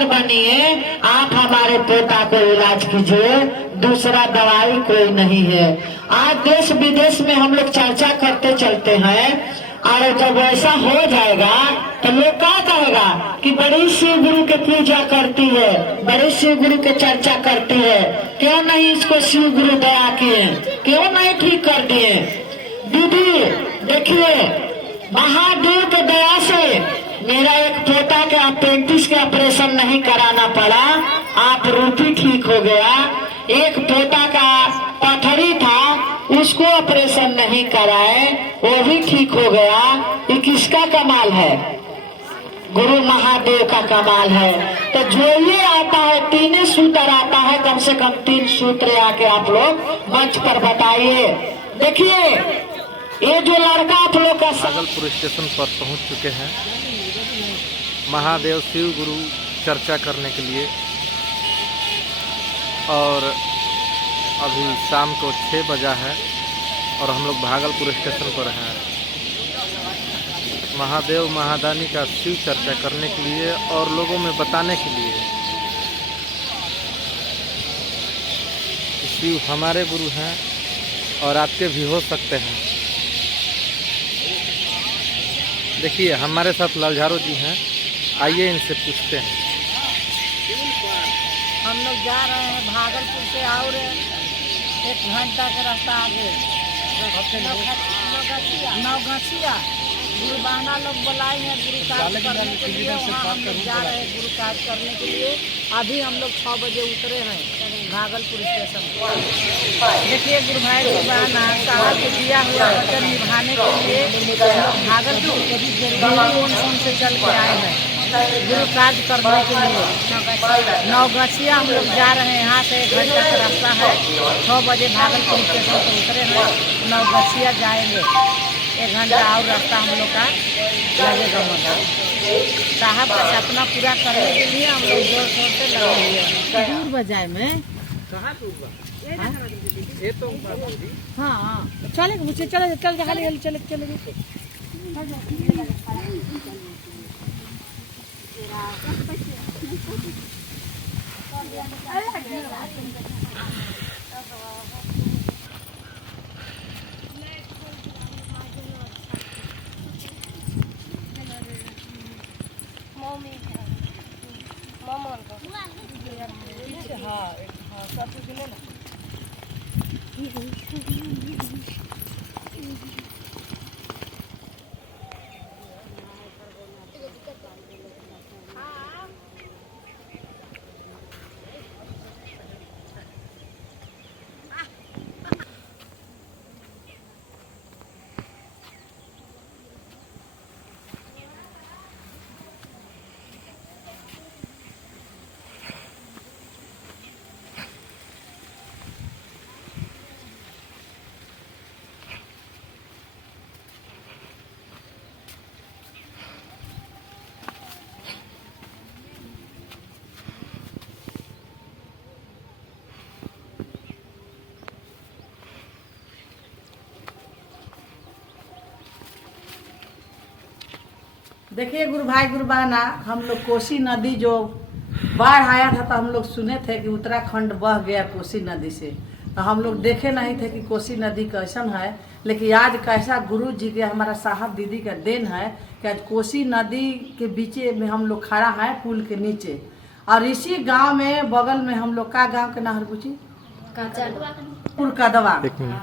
Doctor बनिए, आप हमारे पोता को इलाज कीजिए, दूसरा दवाई कोई नहीं है। आज देश विदेश में हम लोग चर्चा करते चलते हैं, और जब ऐसा हो जाएगा तो लोग क्या कहेगा कि बड़ी शिव गुरु के पूजा करती है, बड़ी शिव गुरु के चर्चा करती है, क्यों नहीं इसको शिव गुरु दया किए, क्यों नहीं ठीक कर दिए। दीदी देखिए, महादेव के दया से मेरा एक पोता के अपेंडिक्स के ऑपरेशन नहीं कराना पड़ा, आप रूपी ठीक हो गया। एक पोता का पथरी था, उसको ऑपरेशन नहीं कराए, वो भी ठीक हो गया। ये किसका कमाल है? गुरु महादेव का कमाल है। तो जो ये आता है, 3 सूत्र आता है, कम से कम 3 सूत्र आके आप लोग मंच पर बताइए। देखिए, ये जो लड़का आप लोग का भागलपुर स्टेशन पर पहुंच चुके हैं महादेव शिव गुरु चर्चा करने के लिए, और अभी शाम को 6 बजा है और हम लोग भागलपुर स्टेशन पर हैं महादेव महादानी का शिव चर्चा करने के लिए और लोगों में बताने के लिए। शिव हमारे गुरु हैं और आपके भी हो सकते हैं। देखिए, हमारे साथ ललझारो जी हैं, आइए इनसे पूछते हैं। हम लोग जा रहे हैं भागलपुर से, और 1 घंटा का रास्ता आगे नौगछिया गुरु बहना लोग बुलाए हैं गुरु कार्य करने के लिए। वहाँ हम लोग जा रहे हैं गुरु कार्य करने के लिए। अभी हम लोग 6 बजे उतरे हैं भागलपुर स्टेशन पर। देखिए, गुरु भाई गुरु बहना साहब को दिया हुआ वचन निभाने के लिए हम लोग भागलपुर से चल के आए हैं गुरु कार्य करने के लिए। नौगछिया हम लोग जा रहे हैं, यहाँ से 1 घंटा का रास्ता है। 6 बजे भागलपुर स्टेशन पर उतरे हैं, नौगछिया जाएंगे। 1 घंटा और रास्ता हम लोग का लगेगा। मतलब साहब का सपना पूरा करने के लिए हम लोग जोर शोर से लगे हुए हैं। दूर बजाए में हाँ चले मुझे चले चले चले चले हाँ सब कुछ ले ना। देखिए गुरु भाई गुरु बहना, हम लोग कोसी नदी जो बाढ़ आया था तो हम लोग सुने थे कि उत्तराखंड बह गया कोसी नदी से। तो हम लोग देखे नहीं थे कि कोसी नदी कैसन है, लेकिन आज कैसा गुरु जी के हमारा साहब दीदी का देन है कि आज कोसी नदी के बीच में हम लोग खड़ा है पुल के नीचे। और इसी गांव में बगल में हम लोग का गांव के नाम पूछी कदवा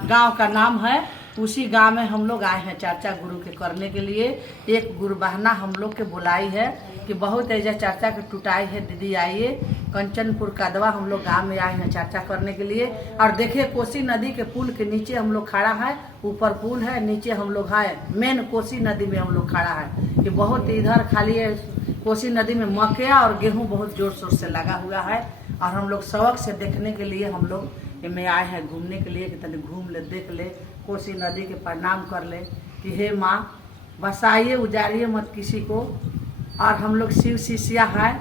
गांव का नाम है। उसी गांव में हम लोग आए हैं चर्चा गुरु के करने के लिए। एक गुरु बहना हम लोग के बुलाई है कि बहुत ऐसा चर्चा के टुटाई है, दीदी आइए। कंचनपुर कदवा हम लोग गांव में आए हैं चर्चा करने के लिए। और देखिए कोसी नदी के पुल के नीचे हम लोग खड़ा है, ऊपर पुल है, नीचे हम लोग है, मेन कोसी नदी में हम लोग खड़ा है कि बहुत इधर खाली है कोसी नदी में मक्का और गेहूँ बहुत जोर शोर से लगा हुआ है। और हम लोग शौक से देखने के लिए हम लोग में आए हैं घूमने के लिए कि तनी घूम ले, देख ले, कोसी नदी के प्रणाम कर ले कि हे माँ बसाइए, उजारिए मत किसी को। और हम लोग शिव शिष्या है,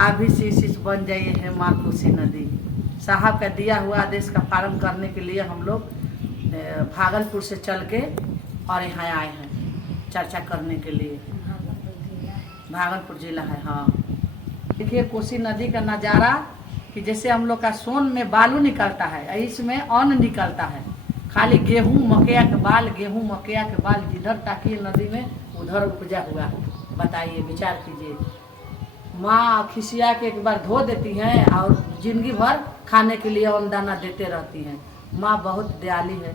आप भी शिव शिष्य बन जाइए हे माँ कोसी नदी। साहब का दिया हुआ आदेश का पालन करने के लिए हम लोग भागलपुर से चल के और यहाँ आए हैं चर्चा करने के लिए। भागलपुर जिला है हाँ। देखिए कोसी नदी का नज़ारा कि जैसे हम लोग का सोन में बालू निकलता है, इसमें अन्न निकलता है। खाली गेहूं मकैया के बाल, गेहूं मकैया के बाल जिधर ताकिए नदी में उधर उपजा हुआ है। बताइए, विचार कीजिए। माँ खिसिया के एक बार धो देती हैं और जिंदगी भर खाने के लिए अन्न दाना देते रहती हैं। माँ बहुत दयालु है,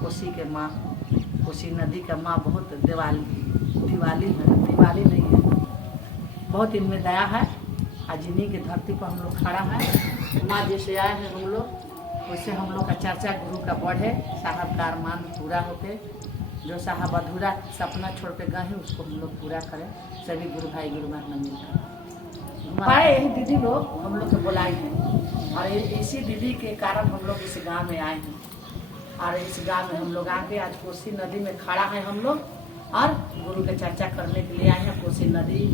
कोसी के माँ, कोसी नदी का माँ बहुत दिवाली नहीं है, बहुत इनमें दया है। आज इन्हीं के धरती पर हम लोग खड़ा है। माँ जैसे आए हैं हम लोग, वैसे हम लोग का चर्चा गुरु का बढ़े, साहब का अरमान पूरा होके, जो साहब अधूरा सपना छोड़ के गए हैं उसको हम लोग पूरा करें, सभी गुरु भाई गुरु बहन मिलकर। हमारे यही दीदी लोग हम लोग को बुलाई हैं और इसी दीदी के कारण हम लोग इस गांव में आए हैं। और इस गांव में हम लोग आके आज कोसी नदी में खड़ा है हम लोग और गुरु की चर्चा करने के लिए आए हैं। कोसी नदी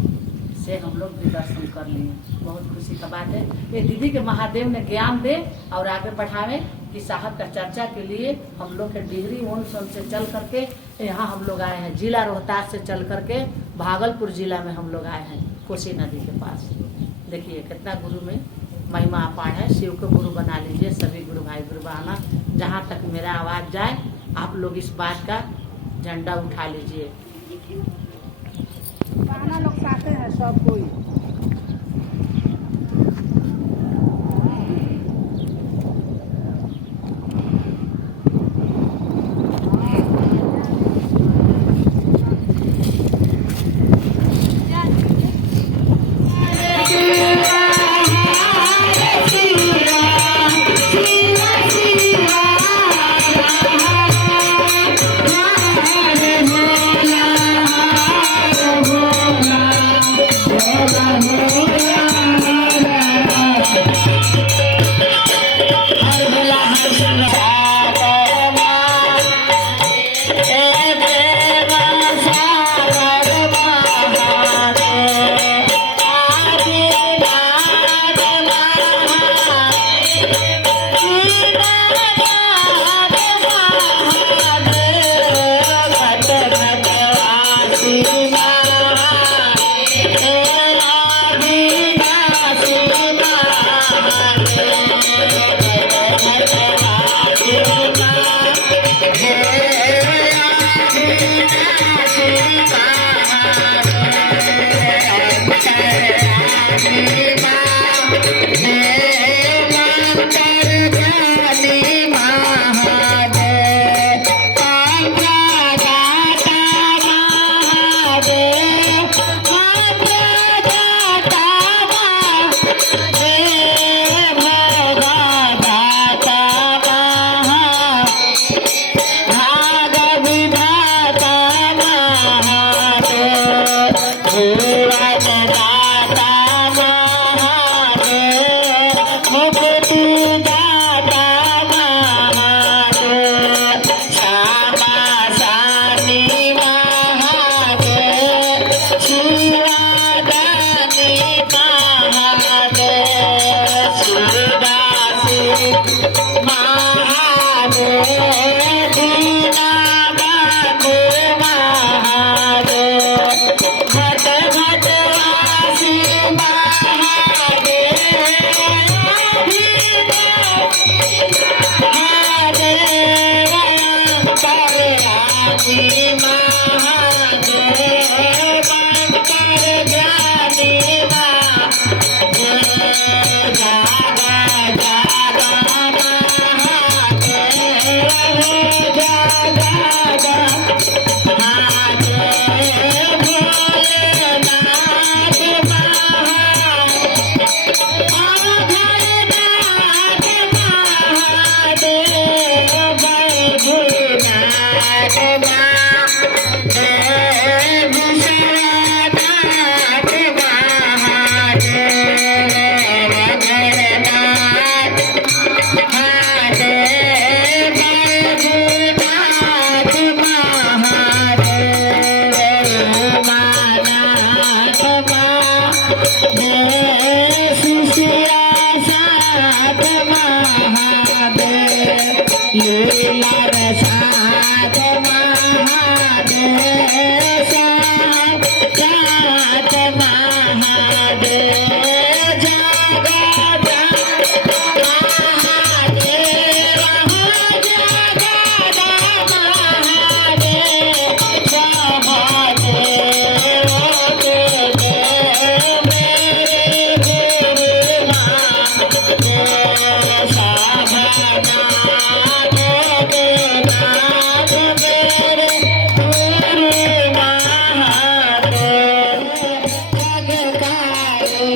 से हम लोग भी दर्शन कर लिए, बहुत खुशी का बात है। ये दीदी के महादेव ने ज्ञान दे और आगे बढ़ावे कि साहब का चर्चा के लिए हम लोग के डिहरी ओन से चल करके यहाँ हम लोग आए हैं। जिला रोहतास से चल करके भागलपुर जिला में हम लोग आए हैं, कोसी नदी के पास। देखिए कितना गुरु में महिमा अपार है। शिव को गुरु बना लीजिए, सभी गुरु भाई गुरु बहाना। जहाँ तक मेरा आवाज़ जाए आप लोग इस बात का झंडा उठा लीजिए। गाना लोग चाहते हैं सब कोई।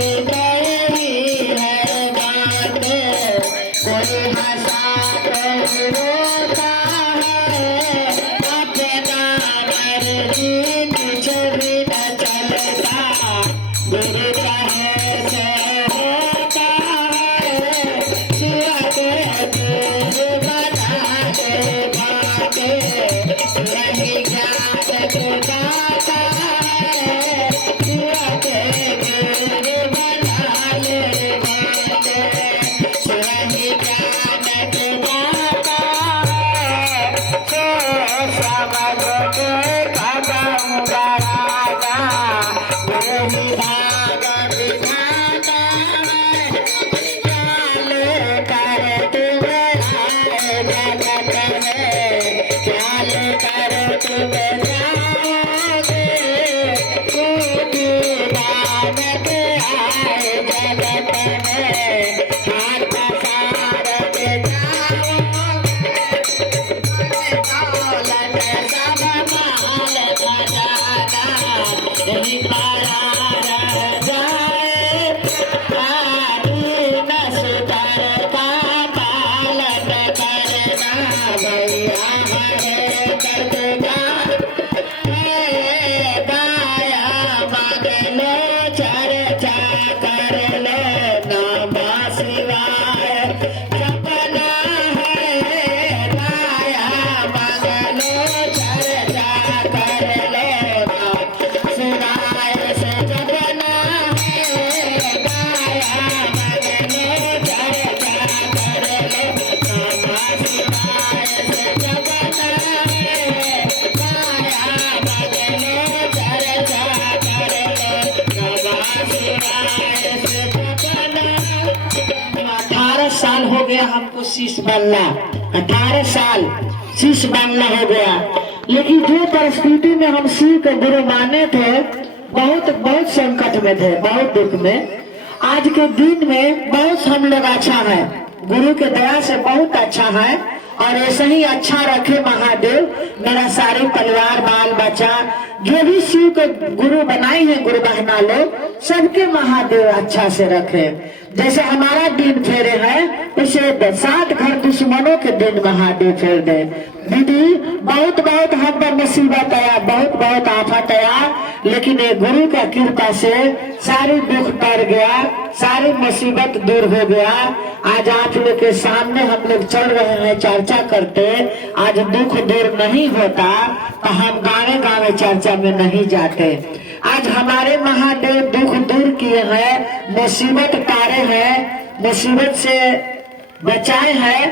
गई है बात, कोई हंसा कोई रोता है, अपना मर्जी कुछ भी न चलता, गुरु कहे से होता है, सूरत गुरु बना के भागे, नहीं ज्ञान को गाता है, सूरत गुरु बना ले भागे, नहीं ज्ञान को गाता है, सो समझ के कदम बढ़ाता, गुरु विभाग विधाता है, ख्याल कर तुम आए जगत में, ख्याल कर तुम जाओगे, कोटि दानत आए जगत में, हाथ पसार के जाओगे, दौलत सब माल खजाना, यही पड़ा रह जाए, आदि न सुतर का पालन करना, भैया हरे दर्द का गाया मांग लो, चर्चा कर लो, नमः शिवाय सपना है, गाया मांग लो, चर्चा कर लो, नमः शिवाय से सपना है, गाया मांग लो, चर्चा कर लो, नमः शिवाय से सपना है, गाया मांग लो, चर्चा कर लो, नमः शिवाय से सपना। 18 साल हो गया हमको शीश बनना, 18 साल शीश बनना हो गया, लेकिन जो परिस्थिति में हम शिव के गुरु माने थे, बहुत बहुत संकट में थे, बहुत दुख में। आज के दिन में बहुत हम लोग अच्छा है, गुरु के दया से बहुत अच्छा है, और ऐसे ही अच्छा रखे महादेव, मेरा सारे परिवार बाल बच्चा जो भी शिव के गुरु बनाए हैं, गुरु बहना लोग, सबके महादेव अच्छा से रखे। जैसे हमारा दिन फेरे है, उसे 7 घर दुश्मनों के दिन महादेव फेर दे। दीदी बहुत बहुत हम पर मुसीबत आया, बहुत बहुत आफत आया, लेकिन ये गुरु का कृपा से सारी दुख तर गया, सारी मुसीबत दूर हो गया। आज आप लोग के सामने हम लोग चल रहे हैं, चर्चा करते, आज दुख दूर नहीं होता तो हम गावे गावे चर्चा में नहीं जाते। आज हमारे महादेव दुख दूर किए हैं, मुसीबत तारे हैं, मुसीबत से बचाए हैं,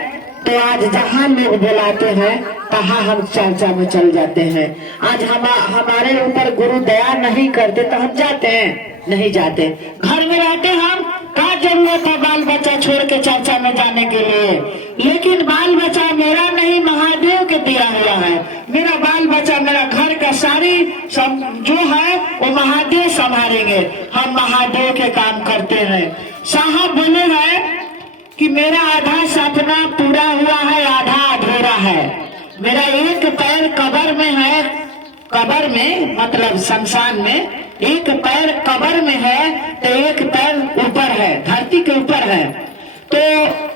तो आज जहाँ लोग बुलाते हैं तहाँ हम चर्चा में चल जाते हैं। आज हमारे ऊपर गुरु दया नहीं करते तो हम जाते हैं, नहीं जाते। घर में रहते हम, क्या जरूरत है बाल बच्चा छोड़ के चर्चा में जाने के लिए। लेकिन बाल बच्चा मेरा नहीं, महादेव के दिया हुआ है। मेरा बाल बच्चा, मेरा घर का सारी जो है वो महादेव संभालेंगे। हम महादेव के काम करते हैं। साहब बोले हैं कि मेरा आधा सपना पूरा हुआ है, आधा अधूरा है। मेरा एक पैर कब्र में है, कब्र में मतलब शमशान में, एक पैर कब्र में है तो एक पैर ऊपर है, धरती के ऊपर है। तो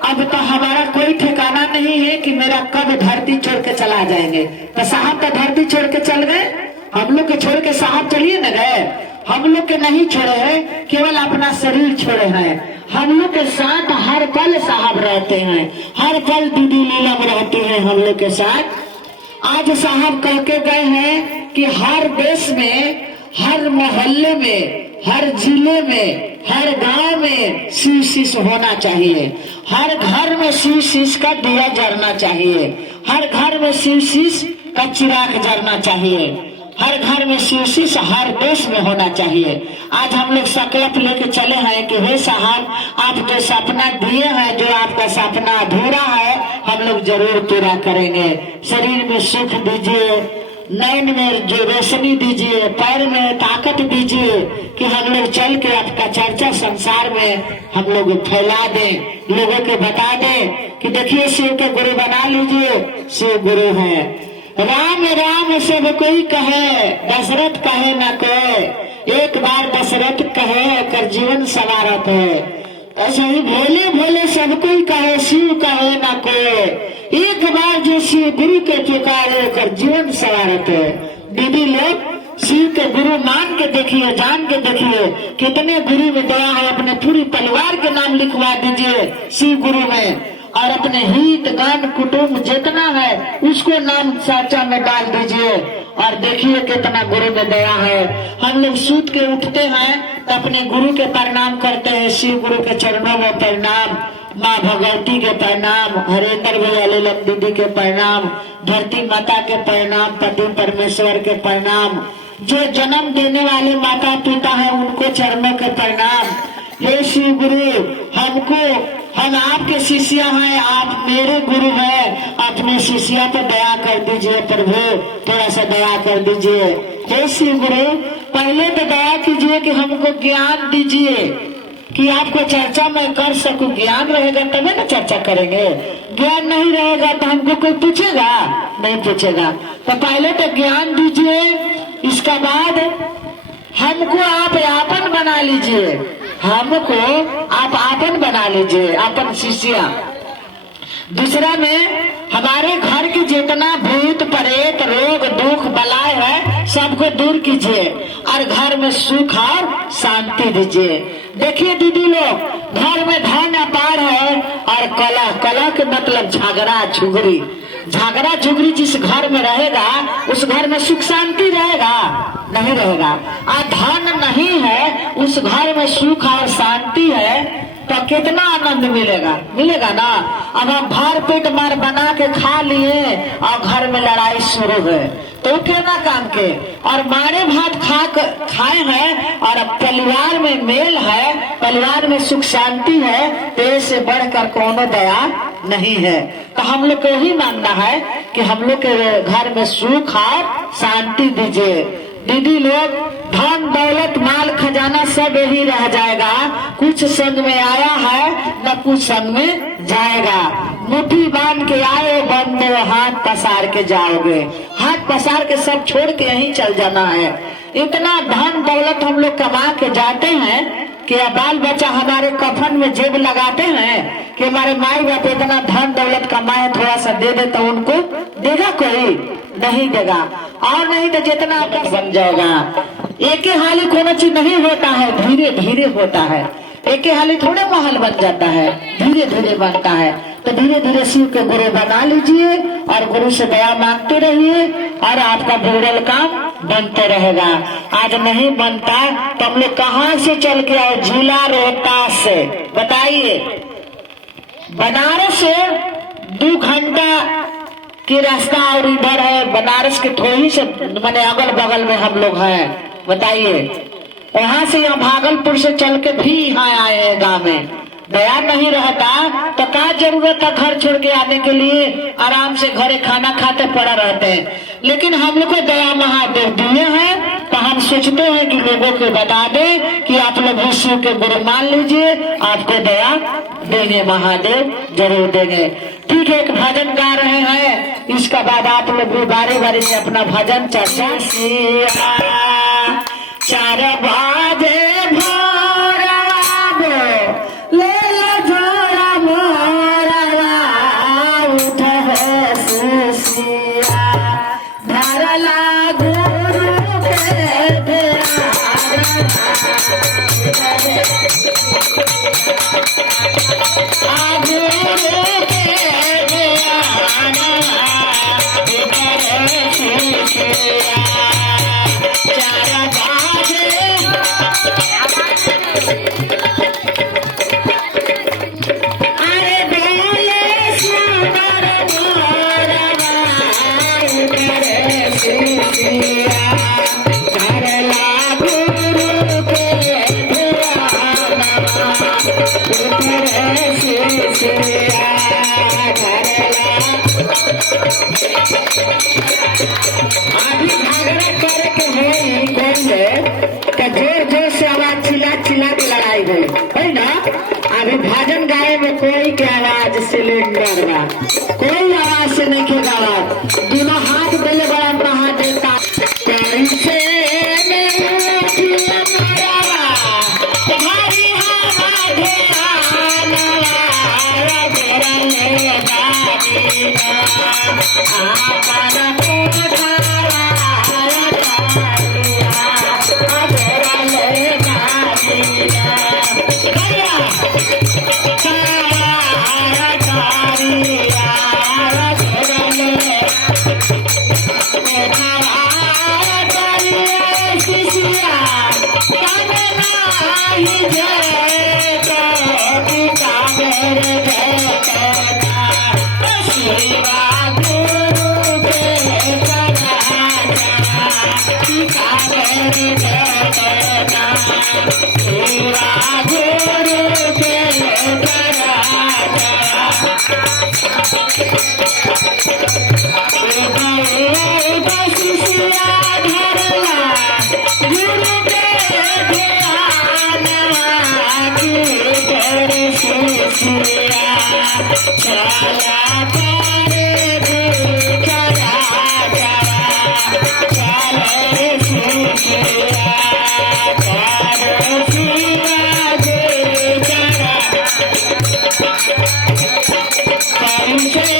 अब तो हमारा कोई ठिकाना नहीं है कि मेरा कब धरती छोड़ के चला जाएंगे। तो साहब तो धरती छोड़ के चल गए, हम लोग के छोड़ के साहब चलिए न गए। हम लोग के नहीं छोड़े हैं, केवल अपना शरीर छोड़े हैं। हम लोग के साथ हर पल साहब रहते हैं, हर पल दीदी नीलम रहते हैं हम लोग के साथ। आज साहब कह के गए हैं कि हर देश में, हर मोहल्ले में, हर जिले में, हर गांव में शिव शीश होना चाहिए। हर घर में शिव शीश का दिया जलना चाहिए। हर घर में शिव शीश का चिराग जलना चाहिए। हर घर में शिव शीश हर देश में होना चाहिए। आज हम लोग संकल्प लेके चले हैं कि हे साहब, आप जो सपना दिए हैं, जो आपका सपना अधूरा है, हम लोग जरूर पूरा करेंगे। शरीर में सुख दीजिए, नैन में जो रोशनी दीजिए, पैर में ताकत दीजिए कि हम लोग चल के आपका चर्चा संसार में हम लोग फैला दें, लोगों को बता दें कि देखिए शिव के गुरु बना लीजिए, शिव गुरु हैं। राम राम सब कोई कहे, दशरथ कहे न कोई, एक बार दशरथ कहे कर जीवन सवारत है। ऐसे ही भोले भोले सब कोई कहे शिव कहे ना कोई, एक बार जो शिव गुरु के पुकारे कर जीवन सवारत है। दीदी लोग शिव के गुरु मान के देखिए, जान के देखिए, कितने गुरु में दया है। अपने पूरी परिवार के नाम लिखवा दीजिए शिव गुरु में, और अपने हित गण कुटुंब जितना है उसको नाम साचा में डाल दीजिए, और देखिए कितना गुरु में दया है। हम लोग सूत के उठते हैं तो अपने गुरु के प्रणाम करते हैं, शिव गुरु के चरणों में प्रणाम, माँ भगवती के प्रणाम, हरेंद्र भैया लीलम दीदी के प्रणाम, धरती माता के प्रणाम, पति परमेश्वर के प्रणाम, जो जन्म देने वाले माता पिता है उनको चरणों के प्रणाम। हे शिव गुरु, हम आपके शिष्य हैं, आप मेरे गुरु हैं, अपने शिष्य पर दया कर दीजिए प्रभु, थोड़ा सा दया कर दीजिए। हे शिव गुरु, पहले तो दया कीजिए कि हमको ज्ञान दीजिए कि आपको चर्चा मैं कर सकूं। ज्ञान रहेगा तभी ना चर्चा करेंगे, ज्ञान नहीं रहेगा तो हमको कोई पूछेगा नहीं पूछेगा। तो पहले तो ज्ञान दीजिए, इसका बाद हमको आप आपन बना लीजिए, हमको आप आपन बना लीजिए, आपन शिष्य। दूसरा में हमारे घर के जितना भूत प्रेत रोग दुख बलाय है सबको दूर कीजिए, और घर में सुख और शांति दीजिए। देखिए दीदी लोग, घर में धन अपार है और कला के मतलब झगड़ा झुगरी जिस घर में रहेगा उस घर में सुख शांति रहेगा नहीं रहेगा। और धन नहीं है उस घर में सुख और शांति है तो कितना आनंद मिलेगा ना। अब हम भर पेट मार बना के खा लिए और घर में लड़ाई शुरू है तो केना काम के, और मारे भात खाए हैं और परिवार में मेल है, परिवार में सुख शांति है, तो इससे बढ़कर कोनो दया नहीं है। तो हम लोग को यही मानना है कि हम लोग के घर में सुख और शांति दीजिए। दीदी लोग, धन दौलत माल खजाना सब यही रह जाएगा, कुछ संग में आया है न कुछ संग में जाएगा। मुट्ठी बांध के आए बंदे हाथ पसार के जाओगे, हाथ पसार के सब छोड़ के यहीं चल जाना है। इतना धन दौलत हम लोग कमा के जाते हैं कि बाल बच्चा हमारे कफन में जेब लगाते हैं कि हमारे माई बाप इतना धन दौलत कमाए, थोड़ा सा दे दे, तो उनको देगा कोई नहीं देगा, और नहीं तो जितना आप बन जाएगा। एक ही हाली कोनो चीज नहीं होता है, धीरे धीरे होता है। एक ही हाली थोड़े महल बन जाता है, धीरे धीरे बनता है। तो धीरे धीरे शिव के गुरु बना लीजिए और गुरु से दया मांगते रहिए और आपका बिगड़ल काम बनते रहेगा। आज नहीं बनता तो हम लोग कहाँ से चल के आए? जिला रोहतास से। बताइए, बनारस से 2 घंटा की रास्ता और इधर है, बनारस के थोड़ी से मैंने अगल बगल में हम लोग हैं। बताइए, वहां से यहाँ भागलपुर से चल के भी यहाँ आए हैं गाँव में। दया नहीं रहता तो क्या जरूरत है घर छोड़ के आने के लिए? आराम से घरे खाना खाते पड़ा रहते हैं। लेकिन हम लोग को दया महादेव दिए हैं तो हम सोचते हैं कि लोगों को बता दें कि आप लोग शिव के गुरु मान लीजिए, आपको दया देंगे, महादेव जरूर देंगे। ठीक है, एक भजन गा रहे हैं, इसका बाद आप लोग भी बारी बारी से अपना भजन चर्चा। 4 बजे जोर जोर से आवाज चिल्ला के लड़ाई हुई है ना। अभी भजन गाए में कोई के आवाज सिलेंडर बा, कोई आवाज से नहीं के आवाज, दोनों हाथ दिले बड़ा महादेव का कैसे शिशिया चला करे गुरु चला चला रे शिशिया करे शिवा गुरु चला परिसे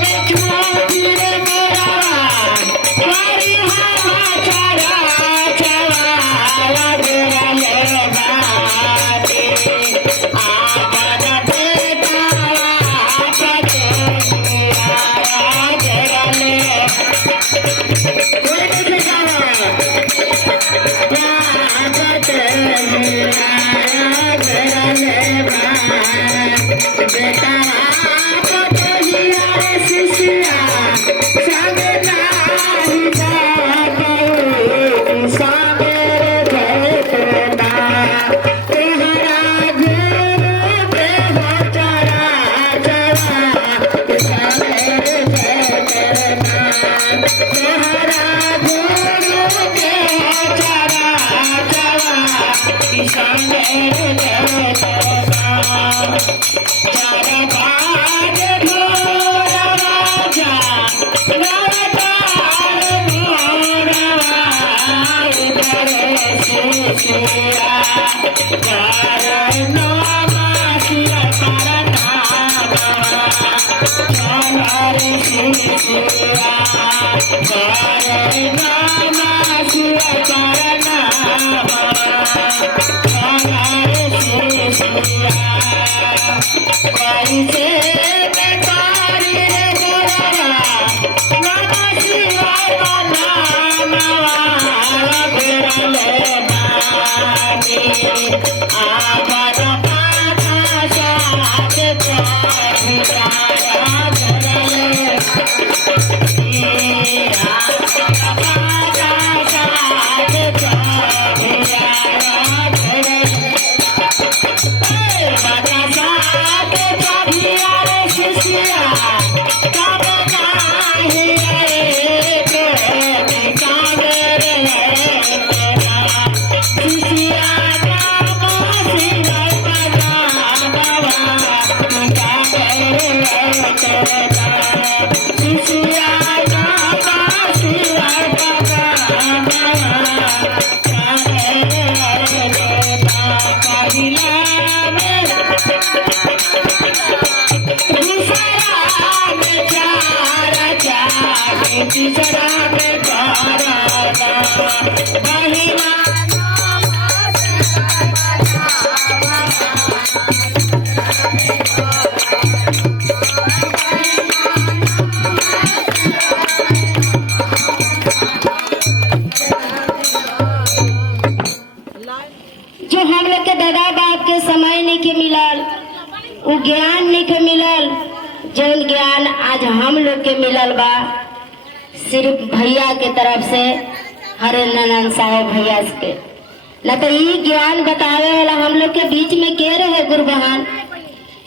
में छूटी रे मोरा वारी हवा चला चला गुरु ले बाती आगन बेटा आपके आया ले कोई नहीं जावा आगन आया ले बेटा आपके हिया शिशिया संगे नाही जाते संगे भेटना तेहरा गुरु पे हो चरा चरा संगे भेटना तेहरा गुरु पे हो चरा चरा संगे भेटना चरा भाग ढोरा राजा रावतार मोरवा इधर शिशिया करनो मासिया करनावा चला रे शिशिया करनो मासिया करनावा चला रे शिशिया कैसे बेकारी रे गोरा नमः शिवाय का नामवा गोरा ले बानी आवर पाथा साथ चढ़िया गोरा ले आवर पाथा साथ चढ़िया गोरा बाबा साथ चढ़िया रे शिशिया कब नाही के कांवर रे शिशिया नाम शिवाय बनावा कांवर रे शिशिया नाम शिवाय बनावा कांवर रे पहिला तीसरा में बारा महिमा जो हम लोग के दादा बाप के समय नहीं के मिलल, वो ज्ञान नहीं के मिलल, जौन ज्ञान आज हम लोग के मिलल बा सिर्फ भैया के तरफ से, हरिनारायण साहब भैया के। न तो ये ज्ञान बतावे वाला हम लोग के बीच में के रहे गुरु बहन।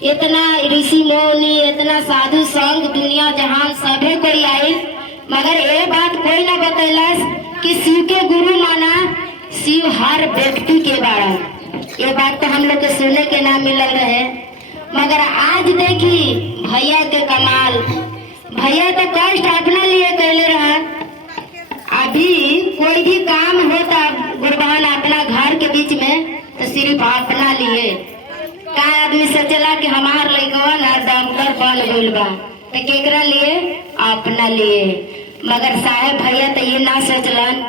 इतना ऋषि मुनि, इतना साधु संग दुनिया जहान सभे कोई आई, मगर ये बात कोई ना बतैलस कि शिव के गुरु माना शिव हर व्यक्ति के बाड़ा। ये बात तो हम लोग के सुने के ना मिलल रहे, मगर आज देखी भैया के कमाल। भैया तो कष्ट अपना लिए कैले रहा। अभी कोई भी काम होता गुरबान अपना घर के बीच में तो सिर्फ अपना लिए। का आदमी सोचला कि हमार लइकवा ना डॉक्टर बन गइल बा, तो केकरा लिए? अपना लिए। मगर साहेब भैया तो ये ना सोचलन,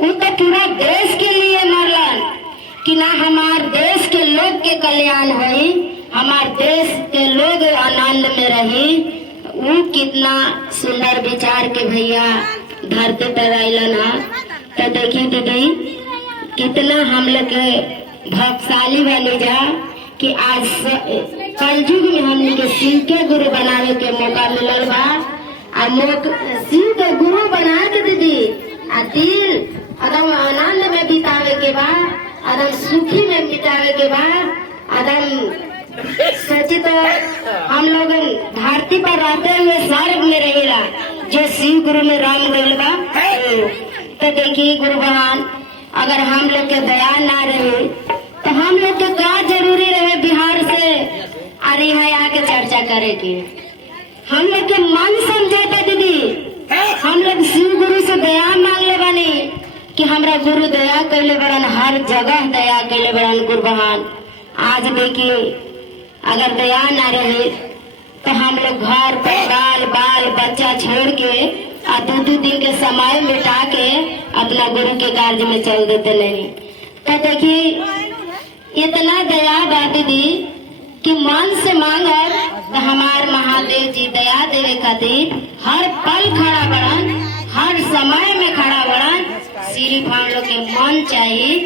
वो तो पूरा देश के लिए मरलन कि ना हमार देश के लोग के कल्याण होई, हमार देश के लोग आनंद में रही। वो कितना सुंदर विचार के भैया धरती पर आइलन है। तो देखिए दीदी कितना हम लोग के भाग्यशाली बनी जा कि आज कलयुग में हमने के शिव के गुरु बनाने के मौका मिलल बा। शिव के गुरु बना के दीदी आ दिल एकदम आनंद में बितावे के बाद, एकदम सुखी में बितावे के बाद, एकदम सच्ची तो हम लोग धरती पर रहते हुए स्वर्ग में रहेला जो शिव गुरु में राम गइल बा। तो देखिए गुरु भगवान अगर हम लोग के दया ना रहे तो हम लोग के का जरूरी रहे बिहार से, करे के। हम लोग के मन समझे दीदी, हम लोग शिव गुरु से दया मांग ले बनी कि हमरा गुरु दया कैले बड़न, हर जगह दया कैले बड़न गुरु बहन। आज देखिए अगर दया ना रहे तो हम लोग घर परिवार बाल बच्चा छोड़ के और 2-2 दिन के समय मिटा के अपना गुरु के कार्य में चल देते नहीं। तो देखिए इतना दया बा दीदी कि मन से मांगर तो हमार महादेव जी दया देवे खातिर हर पल खड़ा बड़न, हर समय में खड़ा बड़न। सिर्फ हम लोग के मन चाहिए,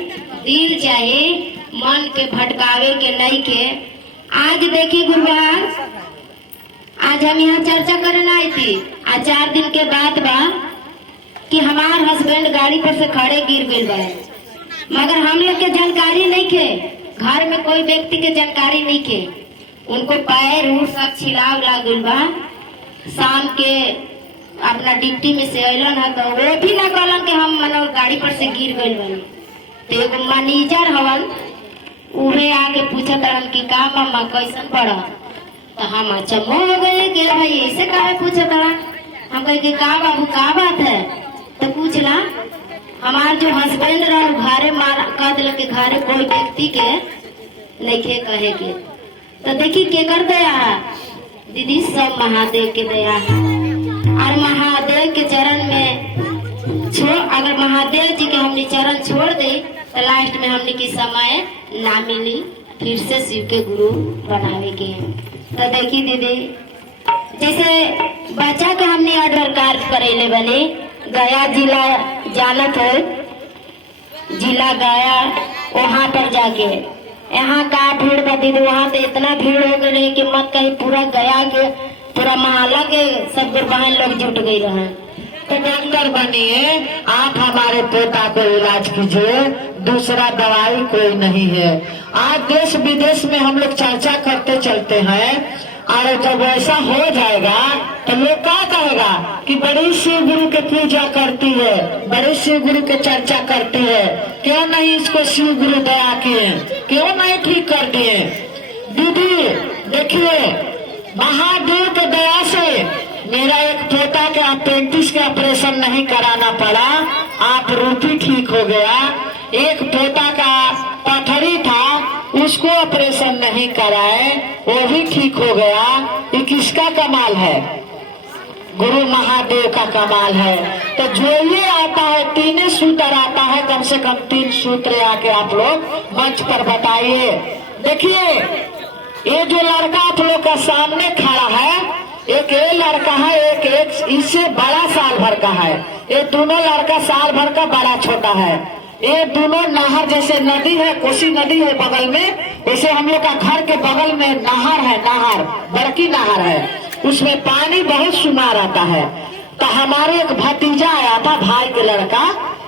दिल चाहिए, मन के भटकावे के नहीं के। आज देखिए गुरुवार, आज हम यहाँ चर्चा करने आई थी। आज 4 दिन के बाद बा कि हमार हस्बैंड गाड़ी पर से खड़े गिर गए बा, मगर हम लोग के जानकारी नहीं के, घर में कोई व्यक्ति के जानकारी नहीं के। उनको पैर उड़ सब छिला उला गइल बा। शाम के अपना ड्यूटी में से अलन है तो वो भी ना कहलन कि हम मतलब गाड़ी पर से गिर गइल बनी। तो एगो मैनेजर हवन, उहे आके पूछत रहन कि का मामा कैसन पड़ा। तो हम अचम्भो हो गए कि भाई ऐसे काहे पूछत रहन। हम कहे कि का बाबू का बात है। तो पूछला हमार जो हस्बैंड रहा घरे मार कह दिल के घरे कोई व्यक्ति के नहीं खे कहे के। तो देखी के कर दया है दीदी, सब महादेव के दया है। और महादेव के चरण में अगर महादेव जी के हमने चरण छोड़ दे तो लास्ट में हमने की समय ना मिली, फिर से शिव के गुरु बनावे के। तो देखी दीदी जैसे बच्चा के हमने ऑर्डर कार्ड करेले बने, गया जिला जानत है, जिला गया, वहाँ पर जाके यहाँ का भीड़ बा दीदी। वहाँ तो इतना भीड़ हो गई कि मत कहीं, पूरा गया के पूरा मोहल्ला के सब बहन लोग जुट गई रहे। तो डॉक्टर बनिए, आप हमारे पोता को इलाज कीजिए, दूसरा दवाई कोई नहीं है। आज देश विदेश में हम लोग चर्चा करते चलते हैं, और जब ऐसा हो जाएगा तो लोग क्या कहेगा कि बड़ी शिव गुरु के पूजा करती है, बड़े शिव गुरु के चर्चा करती है, क्यों नहीं इसको शिव गुरु दया किए, क्यों नहीं ठीक कर दिए। दीदी देखिए, महादेव के दया से मेरा एक पोता के अपेंडिक्स के ऑपरेशन नहीं कराना पड़ा, आप रूपी ठीक हो गया। एक पोता का पथरी था, उसको ऑपरेशन नहीं कराए, वो भी ठीक हो गया। ये किसका कमाल है? गुरु महादेव का कमाल है। तो जो ये आता है, 3 सूत्र आता है, कम से कम 3 सूत्र आके आप लोग मंच पर बताइए। देखिए ये जो लड़का आप लोग का सामने खड़ा है, एक ये लड़का है, एक इससे बड़ा साल भर का है। ये दोनों लड़का साल भर का बड़ा छोटा है। ये दोनों नहर, जैसे नदी है, कोसी नदी है बगल में, वैसे हम लोग का घर के बगल में नहर है, नहर बड़की नहर है, उसमें पानी बहुत शुमार आता है। तो हमारे एक भतीजा आया था, भाई के लड़का,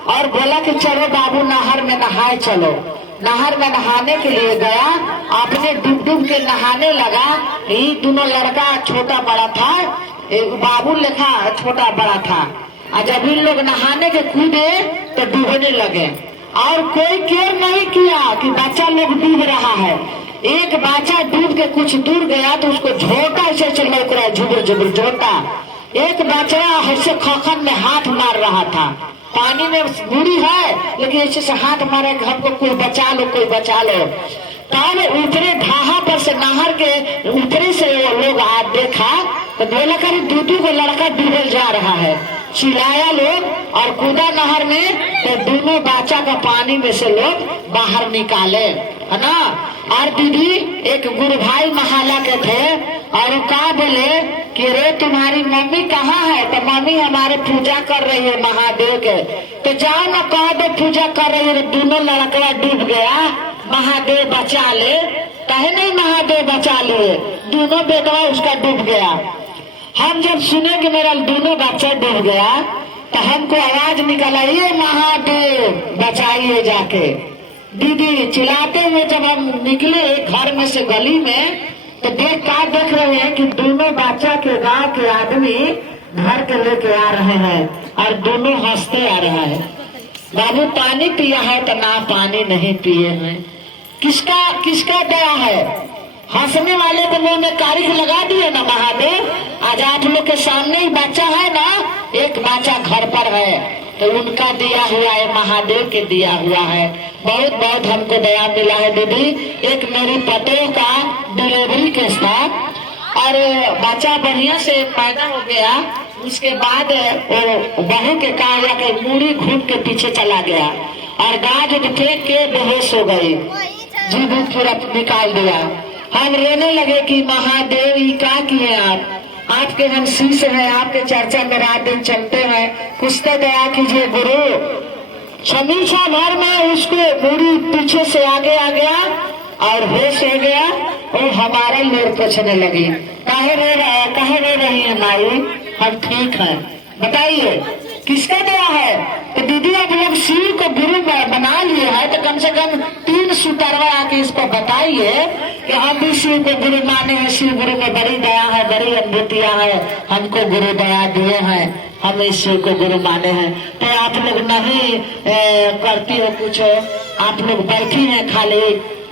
और बोला कि चलो बाबू नहर में नहाए चलो। नहर में नहाने के लिए गया, आपने डूब डूब के नहाने लगा। ये दोनों लड़का छोटा बड़ा था, बाबू लिखा छोटा बड़ा था। और जब इन लोग नहाने के कूदे तो डूबने लगे, और कोई केयर नहीं किया कि बच्चा लोग डूब रहा है। एक बच्चा डूब के कुछ दूर गया तो उसको झोंका से चलौक रहा है, झुबर झुबर झोंका। एक बच्चा ऐसे खखन में हाथ मार रहा था, पानी में बूढ़ी है लेकिन ऐसे से हाथ मारे हमको कोई बचा लो, कोई बचा लो। तब ऊपरे ढाहा पर से नहर के ऊपरे से वो लोग आ देखा तो बोला करी 2-2 को लड़का डूबल जा रहा है। चिल्लाया लोग और कूदा नहर में, तो दोनों बच्चा का पानी में से लोग बाहर निकाले, है ना। और दीदी एक गुरु भाई महाला के थे, और वो कहा बोले कि रे तुम्हारी मम्मी कहाँ है? तो मम्मी हमारे पूजा कर रही है महादेव के। तो जाओ ना कह दो पूजा कर रही है। दोनों लड़का डूब गया, महादेव बचा ले। कहे नहीं महादेव बचा लिए, दोनों बेटवा उसका डूब गया। हम जब सुने कि मेरा दोनों बच्चा डूब गया तो हमको आवाज निकला, ये महादेव बचाइए जाके। दीदी चिल्लाते हुए जब हम निकले घर में से गली में, तो देख रहे हैं कि दोनों बच्चा के गांव के आदमी घर के लेके आ रहे हैं, और दोनों हंसते आ रहा है। बाबू पानी पिया है? तो ना पानी नहीं पिए हैं। किसका दया है? हंसने वाले को मुंह में कारिख लगा दिए ना महादेव। आज आप लोग के सामने ही बच्चा है ना, एक बच्चा घर पर है, तो उनका दिया हुआ है, महादेव के दिया हुआ है। बहुत बहुत हमको दया मिला है दीदी। एक मेरी पतों का डिलीवरी के साथ और बच्चा बढ़िया से पैदा हो गया। उसके बाद वो बहू के कहा कि मूड़ी घूम के पीछे चला गया और गाज फेंक के बेहोश हो गई। जी भी फिर निकाल दिया। हम रोने लगे कि महादेव ये क्या किए आपके हम शीश हैं, आपके चर्चा में रात दिन चलते हैं, कुछ तो दया कीजिए गुरु। समीक्षा भर में उसको मूड़ी पीछे से आगे आ गया और होश हो गया और हमारे लोग पूछने लगी काहे रो रही है माई, हम ठीक है, बताइए किसका दया है। तो दीदी आप लोग शिव को गुरु बना लिए है, तो कम से कम 3 सुतरवा आके इसको बताइए कि हम भी शिव को गुरु माने हैं, शिव गुरु में बड़ी दया है, बड़ी अद्भुतियाँ है, हमको गुरु दया दिए हैं, हम इस शिव को गुरु माने हैं। तो आप लोग नहीं करती हो कुछ, आप लोग बैठी हैं खाली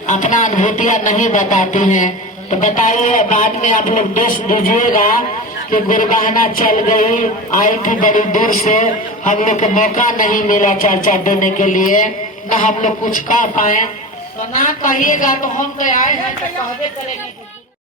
अपना अनुभूतियाँ नहीं बताती हैं, तो बताइए बाद में आप लोग दोष दीजिएगा कि गुरबहाना चल गई, आई थी बड़ी दूर से, हम लोग को मौका नहीं मिला चर्चा देने के लिए, न हम लोग कुछ कह पाए। तो ना कहिएगा तो हम तो आए हैं तो कहबे करेंगे।